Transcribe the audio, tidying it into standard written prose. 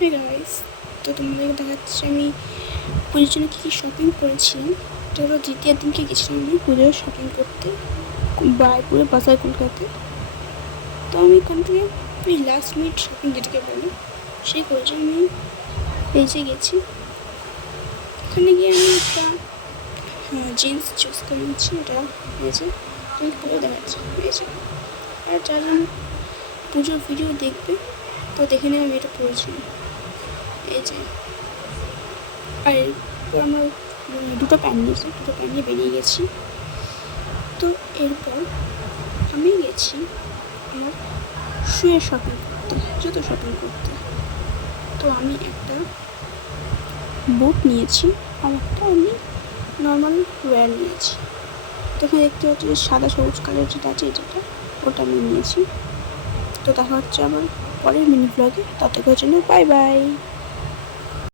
Hey guys, তো তোমাদেরকে দেখাচ্ছি আমি পুজোর জন্য কী কী শপিং করেছিলাম। এটা হলো দ্বিতীয় দিনকে গেছিলাম আমি পুজোর শপিং করতে বারাইপুরে বাজার কলকাতাতে। তো আমি এখান থেকে ওই লাস্ট মিনিট শপিং যেটাকে বলি সেই করেছি। আমি পেজে গেছি, ওখানে গিয়ে আমি একটা জিন্স চুজ করে নিচ্ছি। এটা পেয়েছে, তুমি পরে দেখাচ্ছি পেয়েছে। আর যারা পুজোর ভিডিও দেখবে তো দেখে নেবে আমি এটা পরেছি এই যে। আর এরপর আমরা দুটো প্যান্ট নিয়ে বেরিয়ে গেছি। তো এরপর আমি গেছি আমার শুয়ে শপিং করতে, জুতো শপিং করতে। তো আমি একটা বুট নিয়েছি আর একটা আমি নর্মাল ওয়্যার নিয়েছি। তো এখানে দেখতে হচ্ছে যে সাদা সবুজ কালার যেটা আছে যেটা ওটা আমি নিয়েছি। তো দেখা হচ্ছে আমার পরের মিনি ব্লগে, ততক্ষণের জন্য বাই বাই।